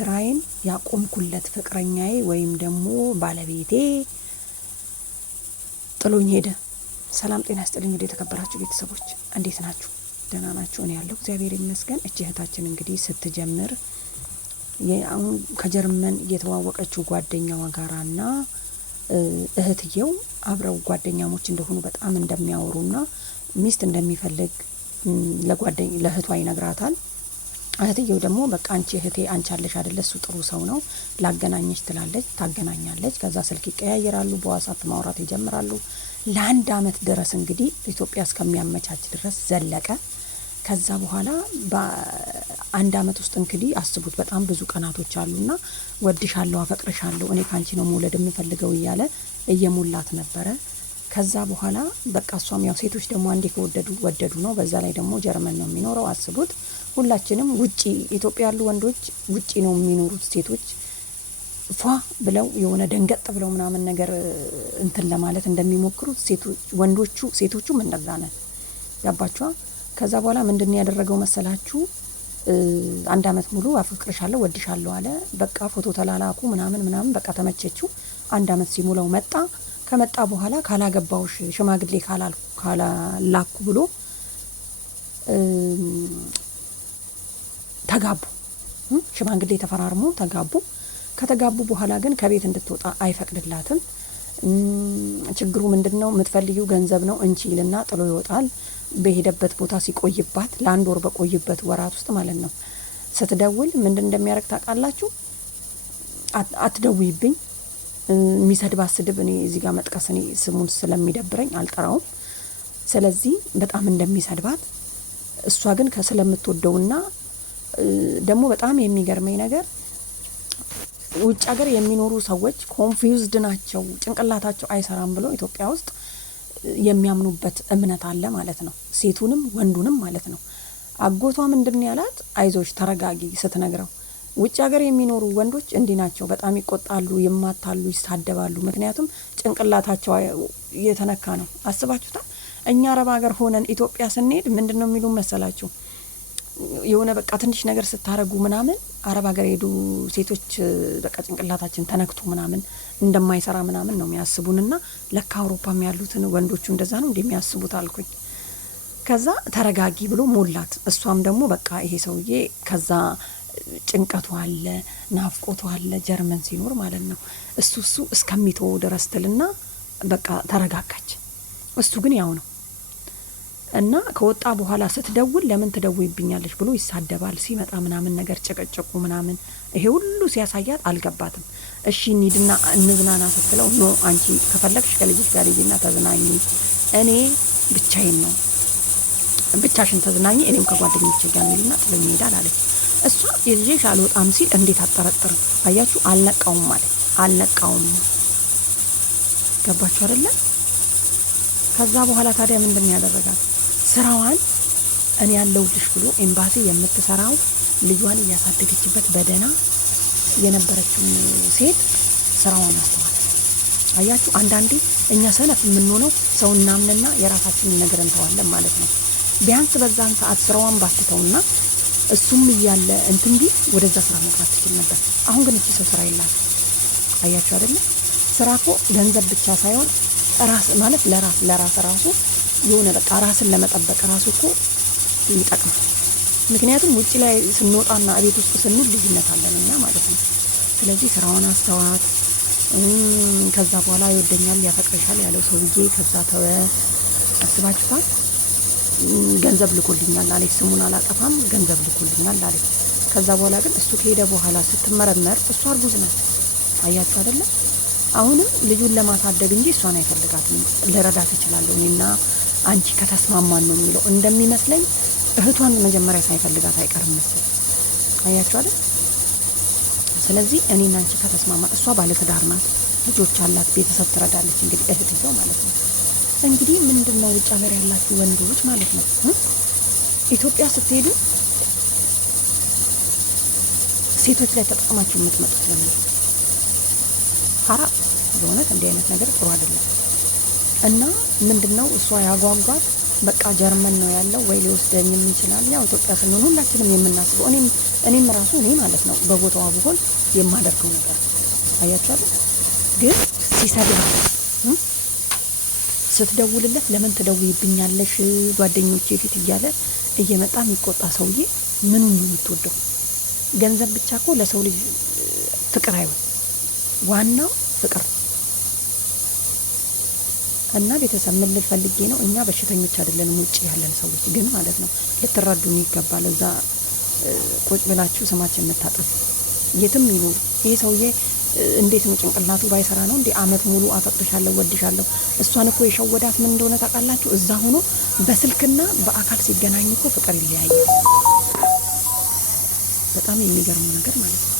ስራዬን ያቆምኩለት ፍቅረኛዬ ወይም ደግሞ ባለቤቴ ጥሎኝ ሄደ። ሰላም ጤና ይስጥልኝ። እንግዲህ የተከበራችሁ ቤተሰቦች እንዴት ናችሁ? ደህና ናችሁ? እኔ ያለሁ እግዚአብሔር ይመስገን። እህታችን እንግዲህ ስትጀምር አሁን ከጀርመን እየተዋወቀችው ጓደኛዋ ጋራና እህትየው አብረው ጓደኛሞች እንደሆኑ በጣም እንደሚያወሩና ሚስት እንደሚፈልግ ለእህቷ ይነግራታል። እህትየው ደግሞ በቃ አንቺ እህቴ አንቺ አለሽ አይደለ እሱ ጥሩ ሰው ነው ላገናኘሽ ትላለች። ታገናኛለች። ከዛ ስልክ ይቀያየራሉ፣ በዋትስአፕ ማውራት ይጀምራሉ። ለአንድ አመት ድረስ እንግዲህ ኢትዮጵያ እስከሚያመቻች ድረስ ዘለቀ። ከዛ በኋላ በአንድ አመት ውስጥ እንግዲህ አስቡት በጣም ብዙ ቀናቶች አሉና ወድሻለሁ፣ አፈቅርሻለሁ፣ እኔ ካንቺ ነው መውለድ የምፈልገው እያለ እየሞላት ነበረ። ከዛ በኋላ በቃ እሷም ያው ሴቶች ደግሞ አንዴ ወደዱ ነው። በዛ ላይ ደግሞ ጀርመን ነው የሚኖረው። አስቡት ሁላችንም ውጪ ኢትዮጵያ ያሉ ወንዶች ውጪ ነው የሚኖሩት። ሴቶች ፏ ብለው የሆነ ደንገጥ ብለው ምናምን ነገር እንትን ለማለት እንደሚሞክሩት ሴቶቹም እንደዛ ነን። ገባችኋ? ከዛ በኋላ ምንድነው ያደረገው መሰላችሁ? አንድ አመት ሙሉ አፍቅርሻለሁ፣ ወድሻለሁ አለ። በቃ ፎቶ ተላላኩ ምናምን በቃ ተመቸችው። አንድ አመት ሲሞላው መጣ። ከመጣ በኋላ ካላገባውሽ ሽማግሌ ካላላኩ ብሎ ተጋቡ። ሽማግሌ ተፈራርሞ ተጋቡ። ከተጋቡ በኋላ ግን ከቤት እንድትወጣ አይፈቅድላትም። ችግሩ ምንድነው? የምትፈልጊው ገንዘብ ነው እንቺ ይልና ጥሎ ይወጣል። በሄደበት ቦታ ሲቆይባት ለአንድ ወር በቆይበት ወራት ውስጥ ማለት ነው ስትደውል ምንድን እንደሚያደርግ ታውቃላችሁ? አትደውይብኝ፣ የሚሰድባት ስድብ እኔ እዚህ ጋር መጥቀስ እኔ ስሙን ስለሚደብረኝ አልጠራውም። ስለዚህ በጣም እንደሚሰድባት እሷ ግን ስለምትወደውና ደግሞ በጣም የሚገርመኝ ነገር ውጭ ሀገር የሚኖሩ ሰዎች ኮንፊውዝድ ናቸው፣ ጭንቅላታቸው አይሰራም ብሎ ኢትዮጵያ ውስጥ የሚያምኑበት እምነት አለ ማለት ነው። ሴቱንም ወንዱንም ማለት ነው። አጎቷ ምንድነው ያላት? አይዞሽ ተረጋጊ ስትነግረው ውጭ ሀገር የሚኖሩ ወንዶች እንዲህ ናቸው፣ በጣም ይቆጣሉ፣ ይማታሉ፣ ይሳደባሉ። ምክንያቱም ጭንቅላታቸው የተነካ ነው። አስባችሁታል? እኛ አረብ ሀገር ሆነን ኢትዮጵያ ስንሄድ ምንድነው የሚሉ መሰላችሁ? የሆነ በቃ ትንሽ ነገር ስታረጉ ምናምን አረብ ሀገር ሄዱ ሴቶች በቃ ጭንቅላታችን ተነክቶ ምናምን እንደማይሰራ ምናምን ነው የሚያስቡንና ለካ አውሮፓም ያሉትን ወንዶቹ እንደዛ ነው እንደሚያስቡት አልኩኝ። ከዛ ተረጋጊ ብሎ ሞላት። እሷም ደግሞ በቃ ይሄ ሰውዬ ከዛ ጭንቀቱ አለ፣ ናፍቆቱ አለ፣ ጀርመን ሲኖር ማለት ነው እሱ እስከሚተው ድረስ ትልና በቃ ተረጋጋች። እሱ ግን ያው ነው እና ከወጣ በኋላ ስትደውል ለምን ትደውይብኛለሽ ብሎ ይሳደባል። ሲመጣ ምናምን ነገር ጨቀጨቁ ምናምን። ይሄ ሁሉ ሲያሳያት አልገባትም። እሺ እንሂድና እንዝናና ስትለው ኖ አንቺ ከፈለግሽ ከልጅሽ ጋር ሂጂና ተዝናኚ፣ እኔ ብቻዬን ነው፣ ብቻሽን ተዝናኚ፣ እኔም ከጓደኞቼ ጋር እንሂድና ጥሎኝ ይሄዳል አለች። እሷ ይዤሽ አልወጣም ሲል እንዴት አጠረጥርም? አያችሁ? አልነቃውም ማለት አልነቃውም። ገባችሁ አይደለ? ከዛ በኋላ ታዲያ ምንድነው ያደረጋት? ስራዋን እኔ ያለውልሽ ብሎ ኤምባሲ የምትሰራው ልጇን እያሳደገችበት በደና የነበረችውን ሴት ስራዋን አስተዋለ። አያችሁ? አንዳንዴ እኛ ሰነፍ የምንሆነው ሰው እናምንና የራሳችንን ነገር እንተዋለን ማለት ነው። ቢያንስ በዛን ሰዓት ስራዋን ባትተውና እሱም እያለ እንትን ቢል ወደዛ ስራ መግባት ትችል ነበር። አሁን ግን እቺ ሰው ስራ የላት። አያችሁ አይደለ? ስራ እኮ ገንዘብ ብቻ ሳይሆን ራስ ማለት ለራስ ራሱ የሆነ በቃ ራስን ለመጠበቅ ራሱ እኮ ይጠቅማል። ምክንያቱም ውጪ ላይ ስንወጣና እቤት ውስጥ ስንል ልዩነት አለን እኛ ማለት ነው። ስለዚህ ስራውን አስተዋት። ከዛ በኋላ ይወደኛል፣ ያፈቅርሻል ያለው ሰውዬ ከዛ ተወ። አስባችኋል? ገንዘብ ልኮልኛል አለች። ስሙን አላጠፋም፣ ገንዘብ ልኮልኛል አለች። ከዛ በኋላ ግን እሱ ከሄደ በኋላ ስትመረመር እሷ እርጉዝ ናት። አያችሁ አይደለ? አሁንም ልጁን ለማሳደግ እንጂ እሷን አይፈልጋትም። ልረዳት እችላለሁ እኔና አንቺ ከተስማማን ነው የሚለው እንደሚመስለኝ። እህቷን መጀመሪያ ሳይፈልጋት አይቀርም መሰለኝ። አያችሁ አይደል? ስለዚህ እኔና አንቺ ከተስማማን፣ እሷ ባለትዳር ናት፣ ልጆች አላት፣ ቤተሰብ ትረዳለች። እንግዲህ እህትየው ማለት ነው። እንግዲህ ምንድነው ውጭ ሀገር ያላችሁ ወንዶች ማለት ነው ኢትዮጵያ ስትሄዱ ሴቶች ላይ ተጠቅማችሁ የምትመጡት ለምን? ሐራም በእውነት እንዲህ አይነት ነገር ጥሩ አይደለም። እና ምንድነው እሷ ያጓጓት በቃ ጀርመን ነው ያለው ወይ ሊወስደኝም ይችላል። ያው ኢትዮጵያ ስንሆን ሁላችንም የምናስበው እኔም እኔም ራሱ እኔ ማለት ነው በቦታዋ ብሆን የማደርገው ነገር አያችሁ አይደል? ግን ሲሰድባት ስትደውልለት ለምን ትደውይብኛለሽ ጓደኞቼ ፊት እያለ እየመጣ የሚቆጣ ሰውዬ ምኑን ነው የምትወደው? ገንዘብ ብቻ እኮ ለሰው ልጅ ፍቅር አይሆን፣ ዋናው ፍቅር እና ቤተሰብ ምን ልል ፈልጌ ነው፣ እኛ በሽተኞች አይደለንም ውጪ ያለን ሰዎች ግን ማለት ነው ልትረዱን ይገባል። እዛ ቁጭ ብላችሁ ስማችን የምታጥፉ የትም ይኖር ይሄ ሰውዬ እንዴት ነው ጭንቅላቱ ባይሰራ ነው እንዴ አመት ሙሉ አፈቅርሻለሁ ወድሻለሁ። እሷን እኮ የሸወዳት ምን እንደሆነ ታውቃላችሁ? እዛ ሆኖ በስልክና በአካል ሲገናኙ እኮ ፍቅር ይለያያል። በጣም የሚገርመው ነገር ማለት ነው።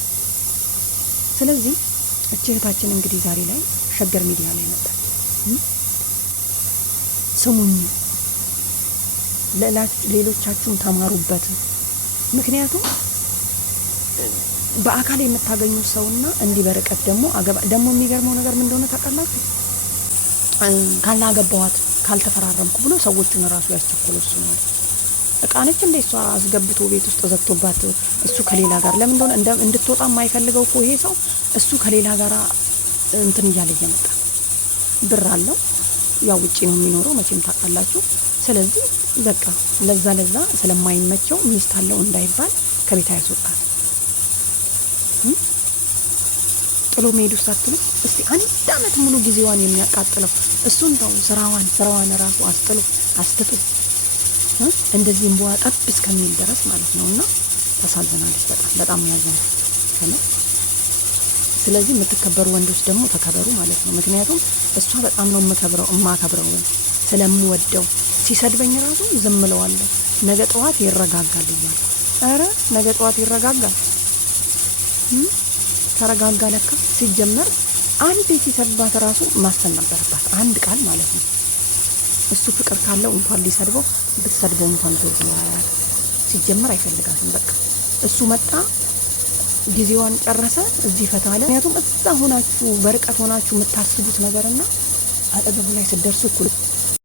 ስለዚህ እህታችን እንግዲህ ዛሬ ላይ ሸገር ሚዲያ ላይ መጣ። ስሙኝ፣ ሌሎቻችሁም ተማሩበት። ምክንያቱም በአካል የምታገኙት ሰውና እንዲህ በርቀት ደግሞ የሚገርመው ነገር ምን እንደሆነ ታውቃላችሁ? ካላገባዋት ካልተፈራረምኩ ብሎ ሰዎቹን ራሱ ያስቸኮለው እሱ ነው። እቃነች እንደ እሷ አስገብቶ ቤት ውስጥ ዘግቶባት እሱ ከሌላ ጋር ለምን እንደሆነ እንድትወጣ የማይፈልገው እኮ ይሄ ሰው እሱ ከሌላ ጋር እንትን እያለ እየመጣ ብር አለው። ያው ውጪ ነው የሚኖረው መቼም ታውቃላችሁ። ስለዚህ በቃ ለዛ ስለማይመቸው ሚስት አለው እንዳይባል ከቤት ያስወጣል። ጥሎ መሄዱ ሳትሉ እስቲ 1 አመት ሙሉ ጊዜዋን የሚያቃጥለው እሱን ተው፣ ስራዋን ራሱ አስትቶ እንደዚህ እንቧ ጠብ እስከሚል ድረስ ማለት ነውና ታሳዝናለች። በጣም ያዘናል ከመ ስለዚህ የምትከበሩ ወንዶች ደግሞ ተከበሩ ማለት ነው። ምክንያቱም እሷ በጣም ነው የማከብረው ስለምወደው ሲሰድበኝ ራሱ ዝም እለዋለሁ። ነገ ጠዋት ይረጋጋል እያልኩ ኧረ ነገ ጠዋት ይረጋጋል። ተረጋጋ ለካ። ሲጀመር አንድ ሲሰድባት ራሱ ማሰን ነበረባት አንድ ቃል ማለት ነው። እሱ ፍቅር ካለው እንኳን ሊሰድበው ብትሰድበው እንኳን ዞር ብሎ ያያል። ሲጀመር አይፈልጋትም። በቃ እሱ መጣ ጊዜዋን ጨረሰ፣ እዚህ ፈታለ። ምክንያቱም እዛ ሆናችሁ በርቀት ሆናችሁ የምታስቡት ነገርና አጠገቡ ላይ ስትደርሱ እኩል